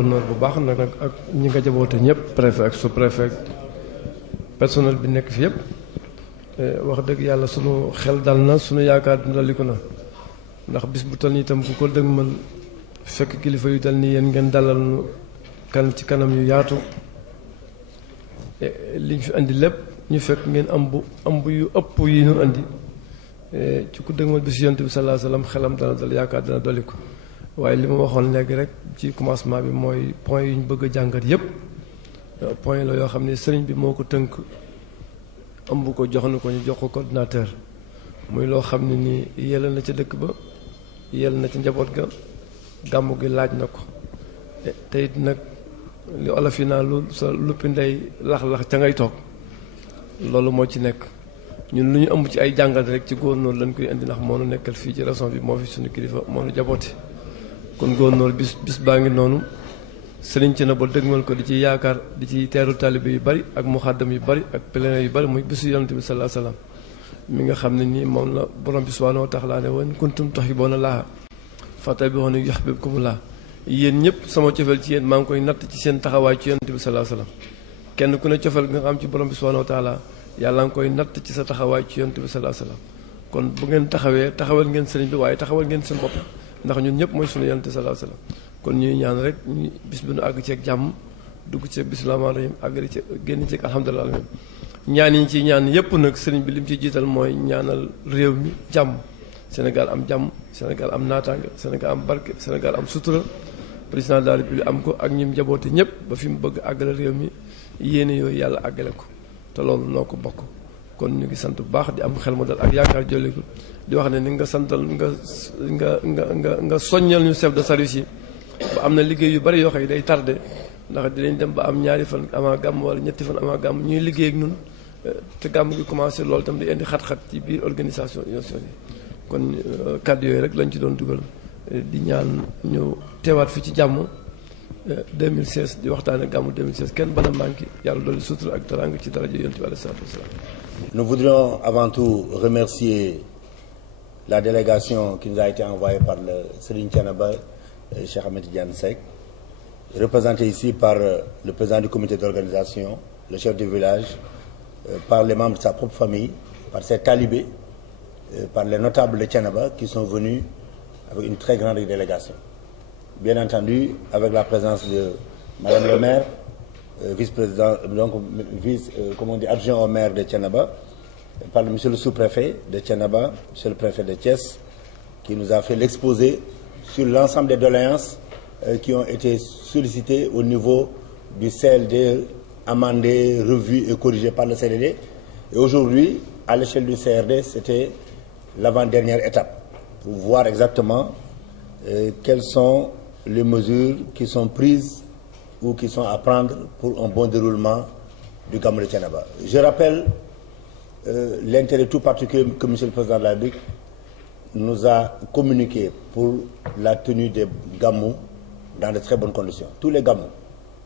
gouverneur bu baax nag ak ñi nga jaboote ñëpp préfet ak sous-préfet personnel bi nekk fi yëpp wax dëgg yàlla sunu xel dal na sunu yaakaar dundaliku na ndax bis bu toll nii itam ku ko dëgg man fekk kilifa yu dal nii yéen ngeen dalal nu kan ci kanam yu yaatu liñ fi andi lépp ñu fekk ngeen am bu yu ëpp yi ñu andi ci ku dëgg man bis yonent bi sallallahu alayhi wasallam xelam dana dal yaakaar dana doliku waaye li ma waxoon léegi rek ci commencement bi mooy point yu ñu bëgg a jàngat yépp point la yoo xam ne sëriñ bi moo ko tënk ëmb ko jox na ko ñu jox ko coordinateur muy loo xam ne nii yell na ca dëkk ba yell na ca njaboot ga gàmmu gi laaj na ko te it nag li olof yi naa lu sa luppi ndey lax-lax ca ngay toog loolu moo ci nekk ñun lu ñu ëmb ci ay jàngat rek ci góornóor lañ koy indi ndax moo nu nekkal fii ci région bi moo fi suñu kilifa moo nu jaboote kon góornóor bis baa ngi noonu sëriñ ci na ba dëgmal ko di ci yaakaar di ci teeru taalibe yu bari ak muxaddam yu bari ak pèlerin yu bari muy bisu yonent bi sallallahu alayhi wasallam mi nga xam ne nii moom la borom bi subhanahu wa ta'ala ne woon kuntum tuhibbuuna llaaha fattabi'uuni yuhbibkumullaah yéen ñëpp sama cofeel ci yéen maa ngi koy natt ci seen taxawaay ci yonent bi sallallahu alayhi wasallam kenn ku ne cofeel nga am ci borom bi subhanahu wa ta'ala yàlla nga koy natt ci sa taxawaay ci yonent bi sallallahu alayhi wasallam kon bu ngeen taxawal ngeen sëriñ bi waaye taxawal ngeen seen bopp ndax ñun ñëpp mooy sunu yonent sallallahu alayhi wasallam kon ñuy ñaan rek ñu bis bi nu àgg ceeg jàmm dugg ceeg bismillahir rahim àgg ci génn ceeg alhamdulilah alamin ñaan yi ci ñaan yépp nag sëriñ bi li mu ci jiital mooy ñaanal réew mi jàmm Sénégal am jàmm Sénégal am naataange Sénégal am barke Sénégal am sutura président de la République am ko ak ñim njaboote ñëpp ba fi mu bëgg àggale réew mi yéene yooyu yàlla àggale ko te loolu noo ko bokk kon ñu ngi sant bu baax di am xel mu dal ak yaakaar jolliku di wax ne ni nga santal nga soññal ñu chef de service yi ba am na liggéey yu bari yoo xam ne day tardé ndax dinañ dem ba am ñaari fan avant gàmm wala ñetti fan avant gàmm ñuy liggéey ak ñun te gàmm gi commencé loolu tam di indi xat-xat ci biir organisation yi kon kàddu yooyu rek lañ ci doon dugal di ñaan ñu teewaat fi ci jàmm 2016 di waxtaane gàmmu 2016 kenn bana manqué yàlla doolu sutura ak teraanga ci daraja yonent bi alayhi salaatu wasalaam. Nous voudrions avant tout remercier la délégation qui nous a été envoyée par le Serigne Thiénaba Cheikh Ahmed Tidiane Seck, représenté ici par le président du comité d'organisation, le chef du village, par les membres de sa propre famille, par ses talibés, par les notables de Thiénaba qui sont venus avec une très grande délégation. Bien entendu, avec la présence de Madame le maire, vice-président, donc adjoint au maire de Thiénaba, par monsieur le sous-préfet de Thiénaba, monsieur le préfet de Thiès, qui nous a fait l'exposé sur l'ensemble des doléances qui ont été sollicitées au niveau du CLD, amendées, revues et corrigées par le CLD. Et aujourd'hui, à l'échelle du CRD, c'était l'avant-dernière étape pour voir exactement quelles sont les mesures qui sont prises ou qui sont à prendre pour un bon déroulement du Gamou de Thiénaba. Je rappelle l'intérêt tout particulier que M. le Président de la République nous a communiqué pour la tenue des Gamou dans de très bonnes conditions. Tous les Gamou,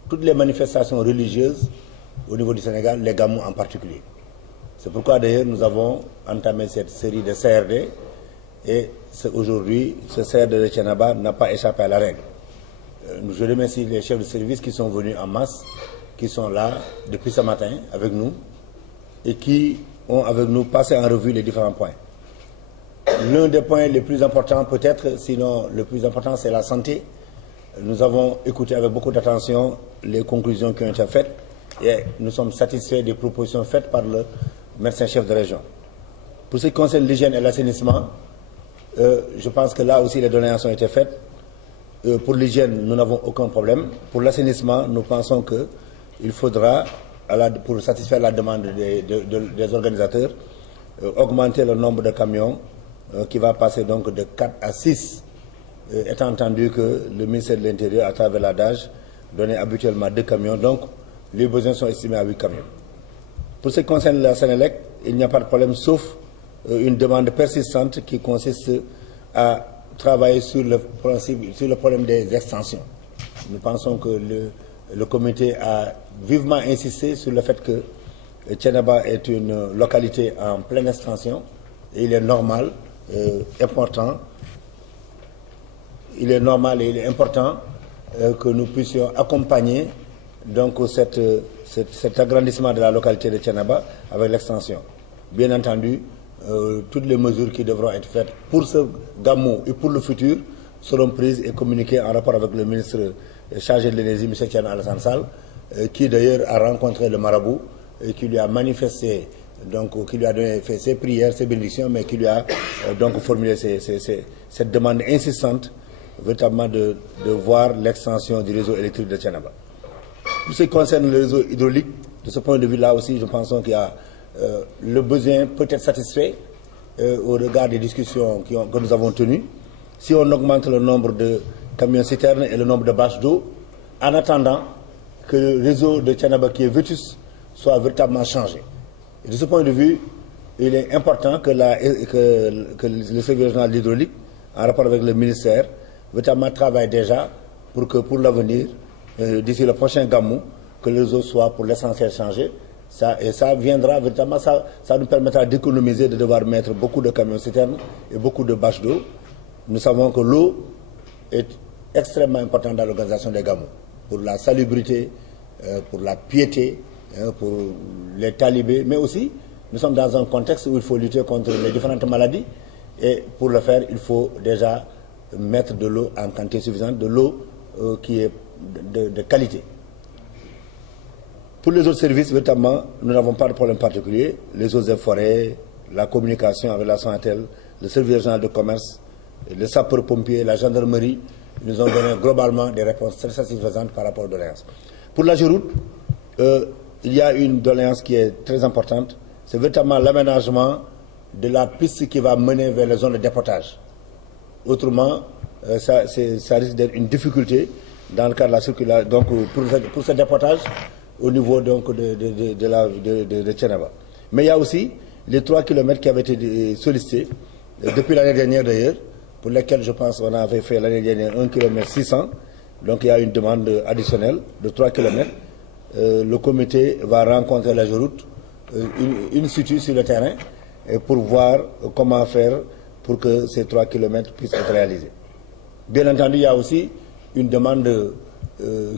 toutes les manifestations religieuses au niveau du Sénégal, les Gamou en particulier. C'est pourquoi d'ailleurs nous avons entamé cette série de CRD et aujourd'hui, ce CRD de Thiénaba n'a pas échappé à la règle. Je remercie les chefs de service qui sont venus en masse, qui sont là depuis ce matin avec nous et qui ont avec nous passé en revue les différents points. L'un des points les plus importants peut-être, sinon le plus important, c'est la santé. Nous avons écouté avec beaucoup d'attention les conclusions qui ont été faites et nous sommes satisfaits des propositions faites par le médecin-chef de région. Pour ce qui concerne l'hygiène et l'assainissement, je pense que là aussi les doléances ont été faites. Pour l'hygiène, nous n'avons aucun problème. Pour l'assainissement, nous pensons qu'il faudra, pour satisfaire la demande des organisateurs, augmenter le nombre de camions qui va passer donc de 4 à 6, étant entendu que le ministère de l'Intérieur, à travers l'ADAGE, donnait habituellement 2 camions. Donc, les besoins sont estimés à 8 camions. Pour ce qui concerne la Sénélec, il n'y a pas de problème, sauf une demande persistante qui consiste à travailler sur le problème des extensions. Nous pensons que le comité a vivement insisté sur le fait que Thiénaba est une localité en pleine extension et il est normal, important, et il est important que nous puissions accompagner donc cet agrandissement de la localité de Thiénaba avec l'extension. Bien entendu, toutes les mesures qui devront être faites pour ce Gamou et pour le futur seront prises et communiquées en rapport avec le ministre chargé de l'énergie, M. Thierno Alassane Sall, qui d'ailleurs a rencontré le marabout et qui lui a manifesté, donc qui lui a fait ses prières, ses bénédictions, mais qui lui a donc formulé cette demande insistante véritablement de voir l'extension du réseau électrique de Thiénaba. Pour ce qui concerne le réseau hydraulique, de ce point de vue-là aussi, je pense qu'il y a le besoin peut être satisfait au regard des discussions que nous avons tenues. Si on augmente le nombre de camions-citernes et le nombre de bâches d'eau, en attendant que le réseau de Thiénaba qui est vétuste soit véritablement changé. Et de ce point de vue, il est important que le service régional de l'hydraulique, en rapport avec le ministère, véritablement travaille déjà pour que pour l'avenir, d'ici le prochain Gamou, que le réseau soit pour l'essentiel changé. Et ça viendra véritablement, ça nous permettra d'économiser, de devoir mettre beaucoup de camions-citernes et beaucoup de bâches d'eau. Nous savons que l'eau est extrêmement importante dans l'organisation des Gamou, pour la salubrité, pour la piété, pour les talibés, mais aussi nous sommes dans un contexte où il faut lutter contre les différentes maladies et pour le faire, il faut déjà mettre de l'eau en quantité suffisante, de l'eau qui est de qualité. Pour les autres services, véritablement, nous n'avons pas de problème particulier. Les eaux et forêts, la communication avec la Sonatel, le service régional de commerce, le sapeur-pompier, la gendarmerie, nous ont donné globalement des réponses très satisfaisantes par rapport aux doléances. Pour la Géroute, il y a une doléance qui est très importante, c'est véritablement l'aménagement de la piste qui va mener vers les zones de dépotage. Autrement, ça risque d'être une difficulté dans le cadre de la circulation, donc pour ce dépotage au niveau donc de Thiénaba. Mais il y a aussi les 3 km qui avaient été sollicités depuis l'année dernière d'ailleurs, pour lesquels je pense qu'on avait fait l'année dernière 1 km 600, donc il y a une demande additionnelle de 3 km. Le comité va rencontrer la Géroute in situ sur le terrain pour voir comment faire pour que ces 3 km puissent être réalisés. Bien entendu, il y a aussi une demande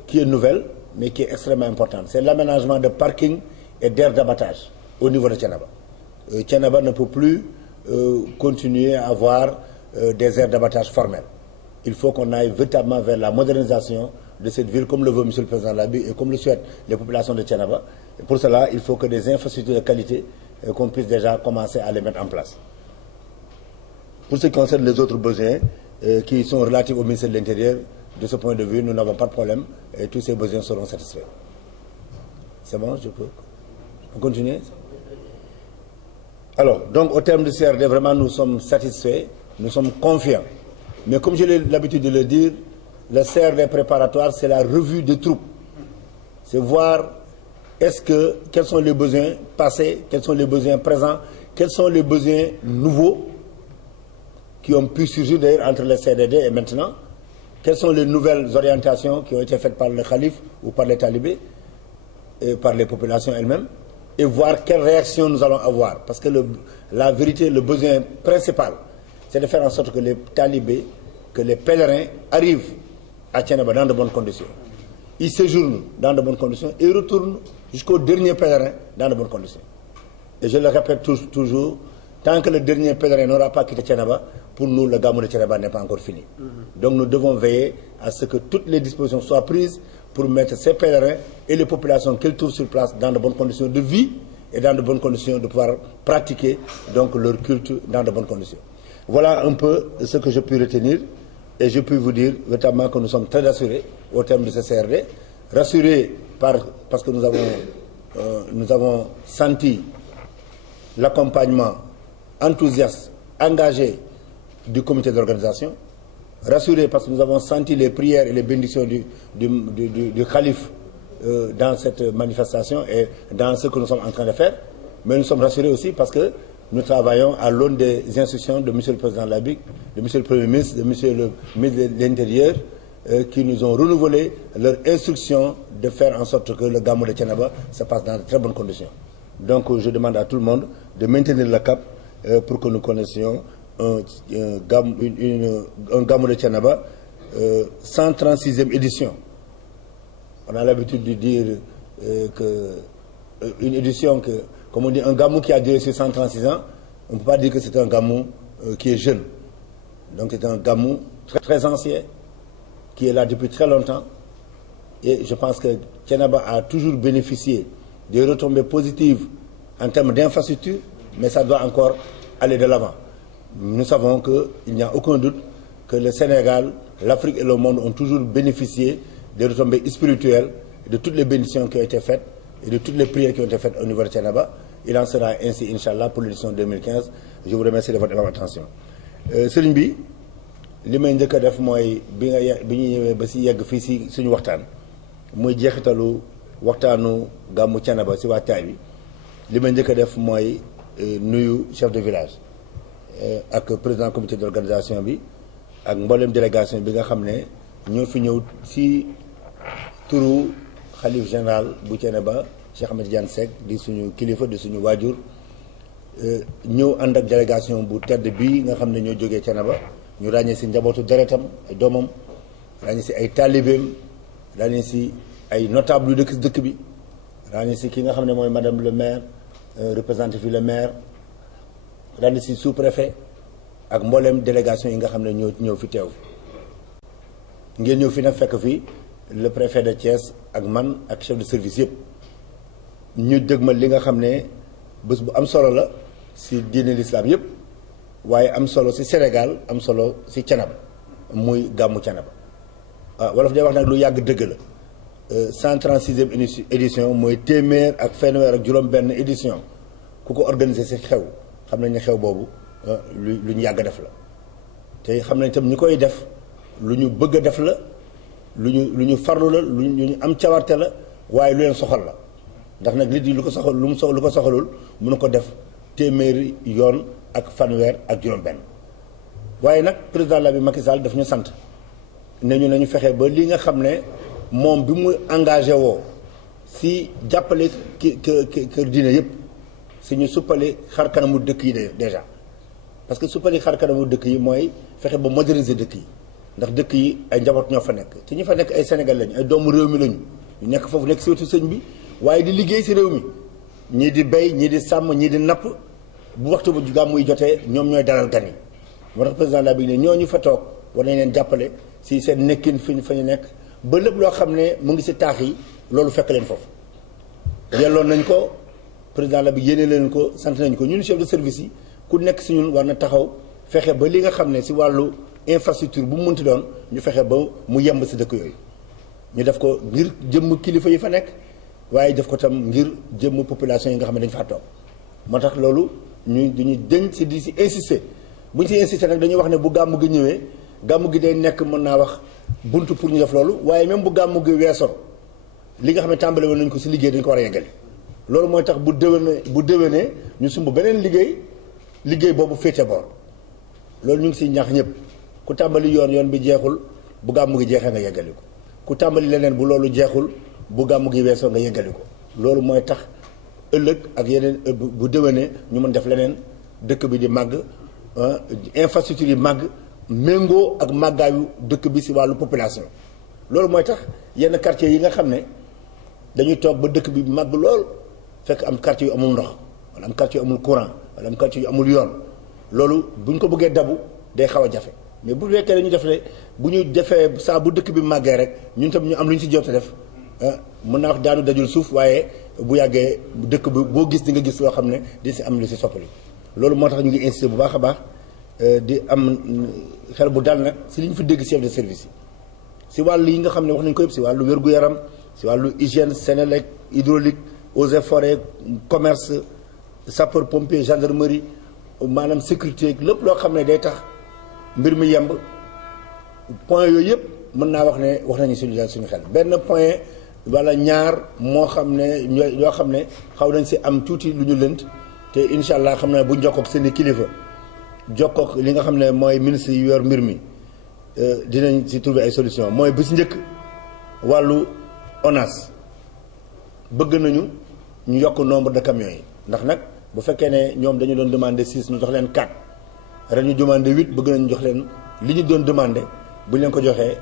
qui est nouvelle, mais qui est extrêmement importante. C'est l'aménagement de parking et d'aires d'abattage au niveau de Thiénaba. Thiénaba ne peut plus continuer à avoir des aires d'abattage formelles. Il faut qu'on aille véritablement vers la modernisation de cette ville, comme le veut M. le Président Labi et comme le souhaitent les populations de Thiénaba. Et pour cela, il faut que des infrastructures de qualité, qu'on puisse déjà commencer à les mettre en place. Pour ce qui concerne les autres besoins qui sont relatifs au ministère de l'Intérieur, de ce point de vue, nous n'avons pas de problème et tous ces besoins seront satisfaits. C'est bon, je peux continuer? Alors, donc au terme du CRD, vraiment nous sommes satisfaits, nous sommes confiants. Mais comme j'ai l'habitude de le dire, le CRD préparatoire, c'est la revue des troupes. C'est voir quels sont les besoins passés, quels sont les besoins présents, quels sont les besoins nouveaux qui ont pu surgir d'ailleurs entre le CRD et maintenant. Quelles sont les nouvelles orientations qui ont été faites par le calife ou par les talibés et par les populations elles-mêmes et voir quelles réactions nous allons avoir. Parce que la vérité, le besoin principal, c'est de faire en sorte que les talibés, que les pèlerins arrivent à Thiénaba dans de bonnes conditions. Ils séjournent dans de bonnes conditions et retournent jusqu'au dernier pèlerin dans de bonnes conditions. Et je le répète toujours, tant que le dernier pèlerin n'aura pas quitté Thiénaba, pour nous, le Gamou de Thiénaba n'est pas encore fini. Donc nous devons veiller à ce que toutes les dispositions soient prises pour mettre ces pèlerins et les populations qu'ils trouvent sur place dans de bonnes conditions de vie et dans de bonnes conditions de pouvoir pratiquer donc leur culte dans de bonnes conditions. Voilà un peu ce que je puis retenir et je peux vous dire notamment que nous sommes très rassurés au terme de ce CRD, rassurés parce que nous avons senti l'accompagnement enthousiaste, engagé du comité d'organisation, rassurés parce que nous avons senti les prières et les bénédictions du calife dans cette manifestation et dans ce que nous sommes en train de faire, mais nous sommes rassurés aussi parce que nous travaillons à l'aune des instructions de M. le Président Labi, de M. le Premier ministre, de M. le ministre de l'Intérieur, qui nous ont renouvelé leur instruction de faire en sorte que le Gamou de Thiénaba se passe dans de très bonnes conditions. Donc je demande à tout le monde de maintenir le cap pour que nous connaissions un Gamou de Thiénaba 136e édition. On a l'habitude de dire une édition que, comme on dit, un gamou qui a duré sur 136 ans, on ne peut pas dire que c'est un gamou qui est jeune. Donc c'est un gamou très, très ancien, qui est là depuis très longtemps. Et je pense que Thiénaba a toujours bénéficié des retombées positives en termes d'infrastructure, mais ça doit encore aller de l'avant. Nous savons qu'il n'y a aucun doute que le Sénégal, l'Afrique et le monde ont toujours bénéficié des retombées spirituelles, de toutes les bénédictions qui ont été faites et de toutes les prières qui ont été faites au niveau de Thiénaba. Il en sera ainsi, Inch'Allah, pour l'édition 2015. Je vous remercie de votre attention. Serigne bi li may njëkk a def mooy bi ñu ñëwee ba si yegg fii si suñu waxtaan muy jeexitalu waxtaanu gàmmu Thiénaba si waajtaay bi li may njëkk a def mooy nuyu chef de village ak président comité d'organisation bi ak mboolem délégation bi nga xam ne ñoo fi ñëw si turu xalif général bu Thiénaba Cheikh Ahmed Tidiane Seck di suñu kilifa di suñu waajur ñëw ànd ak délégation bu tedd bii nga xam ne ñoo jógee Thiénaba ñu ràññee si njabootu deretam ay doomam ràññee si ay taalibeem ràññee si ay notable yu dëkk si dëkk bi ràññee si ki nga xam ne mooy madame le maire représenté fi le maire ràññee si sous-préfet ak mbooleem délégation yi nga xam ne ñoo ñëw fi teew ngeen ñëw fi nag fekk fi le préfet de Thiès ak man ak chef de service yëpp ñu dëgmal li nga xam ne bés bu am solo la si diine l'islam yëpp waaye am solo si Sénégal am solo si Thiénaba muy gàmmu Thiénaba wolof day wax nag lu yàgg dëgg la 136e édition mooy téeméer ak fanweer ak juróom-benn édition ku ko organiser si xew xam nañ ne xew boobu lu ñu yàgg def la te xam nañ tam ñi koy def lu ñu bëgg a def la lu ñu farlu la lu ñu am cawarte la waaye lu leen soxal la ndax nag nit yi lu ko soxal lu ko soxalul mun na ko def téeméeri yoon ak fanweer ak juróom-benn waaye nag président la bi Macky Sall daf ñu sant ne ñu nañu fexe ba li nga xam ne moom bi mu engagé woo si jàppale kër diine yëpp si ñu suppali xar kanamu dëkk yi déjà parce que suppali xar kanamu dëkk yi mooy fexe ba moderniser dëkk yi ndax dëkk yi ay njaboot ñoo fa nekk te ñu fa nekk ay Sénégal lañu ay doomu réew mi lañu ñu nekk foofu nekk si wetu sëñ bi waaye di liggéey si réew mi ñii di béy ñii di sàmm ñii di napp bu waxtu bu gàmmu yi jotee ñoom ñooy dalal gan yi moo tax président la bi ne ñooñu fa toog war nañ leen jàppale si seen nekkin fi fa ñu nekk ba lépp loo xam ne mu ngi si taax yi loolu fekk leen foofu yelloon nañ ko président la bi yéene leen ko sant nañ ko ñun chef de service yi ku nekk si ñun war na taxaw fexe ba li nga xam ne si wàllu infrastructure bu mu mënti doon ñu fexe ba mu yemb si dëkk yooyu ñu def ko ngir jëmm kilifa yi fa nekk waaye def ko tam ngir jëmm population yi nga xam ne dañu faa toog moo tax loolu duñu dëñ si di si insister bu ñu si insister nag dañuy wax ne bu gàmmu gi ñëwee gàmmu gi day nekk mën naa wax buntu pour ñu def loolu waaye même bu gàmmu gi weesoo li nga xam ne tàmbale woon nañu ko si liggéey dañu ko war a yeggale loolu mooy tax bu déwénee ñu sumb beneen liggéey boobu féete boor loolu ñu ngi siy ñaax ñëpp ku tàmbali yoon bi jeexul bu gàmmu gi jeexee nga yeggali ko ku tàmbali leneen bu loolu jeexul bu gàmmu gi weesoo nga yeggali ko loolu mooy tax ëllëg ak yeneen bu déwénee ñu mën def leneen dëkk bi di màgg infrastructure yi màgg méngoo ak màggaayu dëkk bi si wàllu population loolu mooy tax yenn quartier yi nga xam ne dañuy toog ba dëkk bi màgg lool fekk am quartier yu amul ndox wala am quartier yu amul courant wala am quartier yu amul yoon loolu bu ñu ko bëggee dabu day xaw a jafe mais bu fekkee dañu def ne bu ñu defee saa bu dëkk bi màggee rek ñun tam ñu am lu ñu si jot a def mën naa wax daanu dajul suuf waaye bu yàggee dëkk bi boo gis di nga gis loo xam ne di si am lu si soppali loolu moo tax ñu ngi insister bu baax a baax di am xel bu dal nag si li ñu fi dégg chef de service yi si wàllu yi nga xam ne wax nañu ko yëpp si wàllu wér-gu-yaram si wàllu hygiène Sénélec hydraulique eaux et forêts commerce sapeur pompier gendarmerie maanaam sécurité lépp loo xam ne day tax mbir mi yemb point yooyu yëpp mën naa wax ne wax nañu suñu xel benn point wala ñaar moo xam ne yoo xam ne xaw nañ si am tuuti lu ñu lënt te incha allah xam naa bu ñu jokkoog seen i kilifa jokkoog li nga xam ne mooy ministre yi yor mbir mi dinañ si trouver ay solution mooy bi si njëkk wàllu ONAS bëgg nañu ñu yokk nombre de camions yi ndax nag bu fekkee ne ñoom dañu doon demandé 6 ñu jox leen 4 ren ñu demandé 8 bëgg nañu jox leen li ñu doon demandé bu ñu leen ko joxee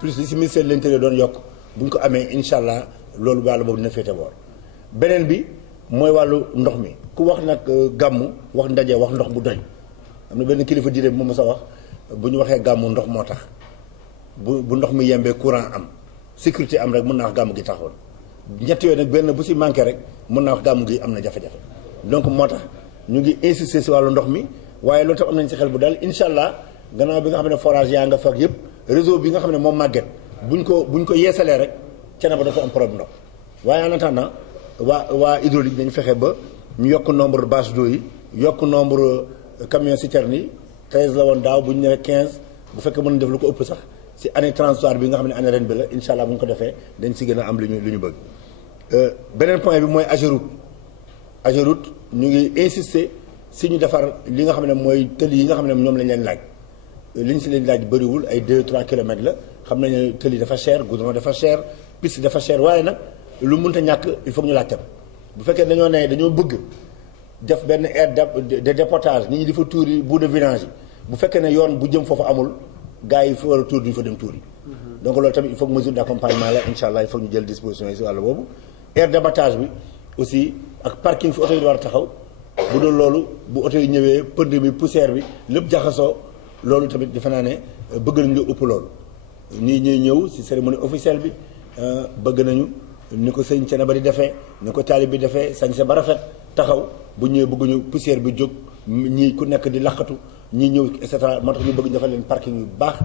plus li si ministère de l'intérieur doon yokk bu ñu ko amee incha allah loolu wàllu boobu dina féete boor. beneen bi mooy wàllu ndox mi ku wax nag gàmmu wax ndaje wax ndox bu doy am na benn kilifa diine bi moom sa wax bu ñu waxee gàmmu ndox moo tax bu ndox mi yembee courant am sécurité am rek mën naa wax gàmmu gi taxoon ñett yooyu nag benn bu si manqué rek mën naa wax gàmmu gi am na jafe-jafe donc moo tax ñu ngi insister si wàllu ndox mi waaye loolu tam am nañ si xel bu daal incha allah gannaaw bi nga xam ne forage yaa nga fa ak yëpp réseau bi nga xam ne moom màgget buñ ko yeesalee rek Thiénaba dafa am problème ndox waaye en attendant waa hydraulique dañu fexe ba ñu yokk nombre de bâche d'eau yi yokk nombre camion citerne yi 13 la woon daaw bu ñu ñëwee 15 bu fekkee mën na def lu ko ëpp sax si année transitoire bi nga xam ne année ren bi la incha allah bu ñu ko defee dañ si gën a am lu ñu bëgg. beneen point bi mooy Ageroute ñu ngi insister si ñu defar li nga xam ne mooy tëli yi nga xam ne ñoom lañ leen laaj li ñu si leen laaj bëriwul ay 2-3 kilomètres la xam nañ ne tëli dafa cher goudron dafa cher piste dafa cher waaye nag lu mënta ñàkk il faut que ñu laajte bu fekkee dañoo bëgg def benn aire de déportage nit ñi di fa tuuri bout de vidange yi bu fekkee ne yoon bu jëm foofu amul gars yi fa war a tuur duñu fa dem tuuri donc loolu tamit il faut que mesure d'accompagnement la incha allah il faut que ñu jël disposition yi si wàllu boobu aire d'abattage bi aussi ak parking fi oto yi war a taxaw bu doon loolu bu oto yi ñëwee pënd bi poussière bi lépp jaxasoo loolu tamit defe naa ne bëgg nañu lu ëpp loolu ñuy ñëw si cérémonie officielle bi bëgg nañu ni ko sëñ Thiénaba di defee ni ko taalib bi defee sañse ba rafet taxaw bu ñëwee bëgguñu poussière bi jóg ñii ku nekk di laqatu ñii ñëw et cetera moo tax ñu bëgg ñu defal leen parking yu baax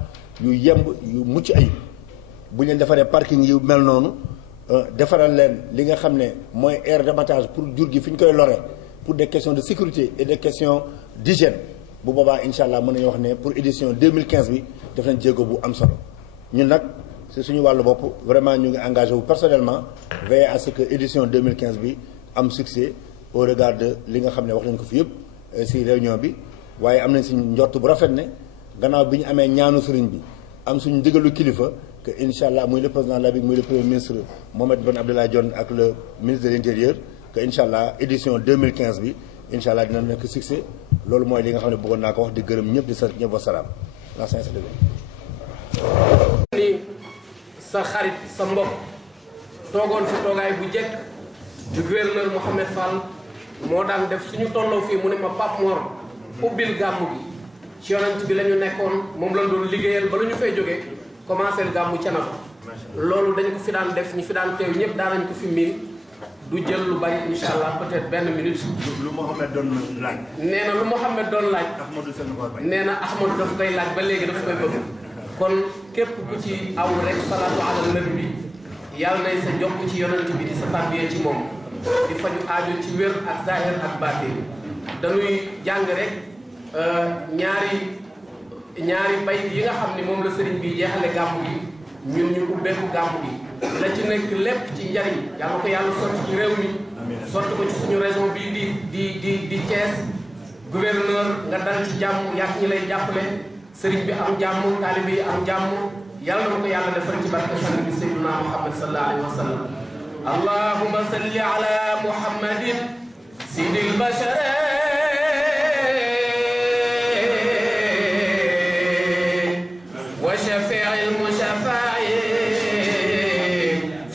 yu yemb yu mucc ayib bu ñu leen defaree parking yu mel noonu defaral leen li nga xam ne mooy aire d'abattage pour jur gi fi ñu koy loree pour des questions de sécurité et des questions d'hygiène bu boobaa incha allah mën nañu wax ne pour édition 2015 bi def nañ jéego bu am solo ñun nag si suñu wàllu bopp vraiment ñu ngi engagé wu personnellement veiller à ce que édition 2015 bi am succès au regard de li nga xam ne wax nañ ko fi yëpp si réunion bi waaye am nañ si njort bu rafet ne gannaaw bi ñu amee ñaanu sëriñ bi am suñu ndigalu kilifa que incha allah muy le président de la République muy le premier ministre Mohamed Ben Abdallah Dionne ak le ministre de l'intérieur que incha allah édition 2015 bi incha allah dina nekk succès loolu mooy li nga xam ne bëggoon naa ko wax di gërëm ñëpp di sant ñëpp wasalaam la science ni sa xarit sa mbokk toogoon fi toogaay bu jekk du gouverneur Mouhamed Fall moo daan def suñu tolloo fii mu ne ma Pape Mor ubbil gàmmu gi ci yonent bi la ñu nekkoon moom lañ doon liggéeyal ba lu ñu fay jógee commencé gàmmu Thiénaba loolu dañ ko fi daan def ñi fi daan teew ñëpp daan nañ ko fi miin du jël lu bari incha allah peut-être benn minute. lu Mouhamed doon laaj. nee na lu Mouhamed doon laaj. nee na Ahmadou daf koy laaj ba léegi daf koy bëgg. kon képp ku ci aw rek salaatu ala nabi bi yàlla nay sa jokk ci yonent bi di sa tàmbiyee ci moom di faju aajo ci wér ak zahir ak baatin dañuy jàng rek ñaari bayt yi nga xam ne moom la sëriñ bi jeexale gàmmu gi ñun ñu ubbeeku gàmmu gi la ci nekk lépp ci njariñ yàlla ko yàlla sotti ci réew mi sotti ko ci suñu région bii di Thiès gouverneur nga dal ci jàmm yàgg ñi lay jàppale sëriñ bi am jàmm taalibe yi am jàmm yàlla na ko yàlla defal ci barke sang bi sayyidina Muhammad sallallahu alayhi wa sallam allahumma salli ala muhammadin sidil bashar wa shafi'il mushafa'i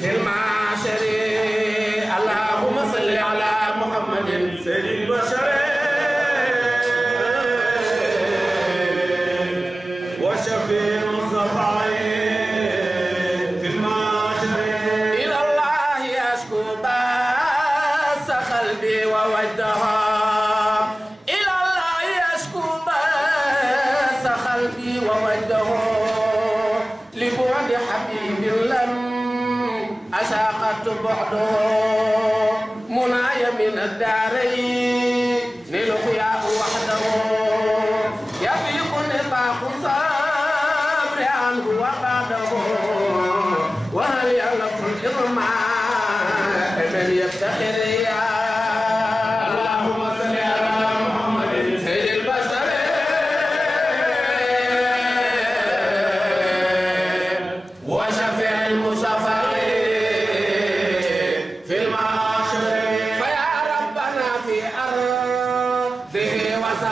fil ma'shar allahumma salli ala muhammadin sidil bashar بعده مناي من الدارين للخياء وحده يفيق نطاق صبر عنه وبعده وهل يلف الإرماء من يفتخر اللهم صل على محمد سيد البشر وشفيع المشفع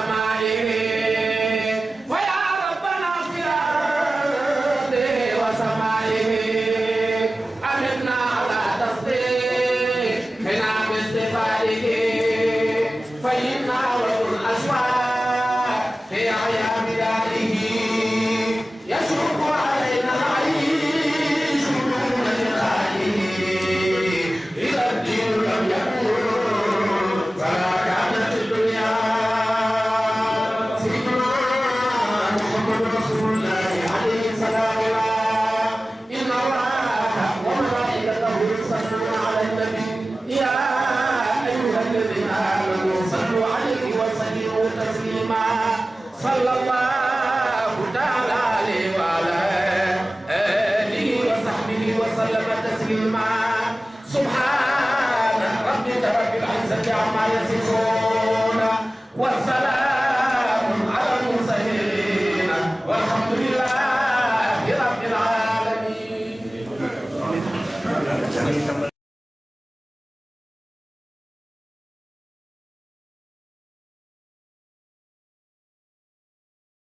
وسمائه ويا ربنا في علما سبحان ربك رب العزة عما يصفون والسلام على المرسلين والحمد لله رب العالمين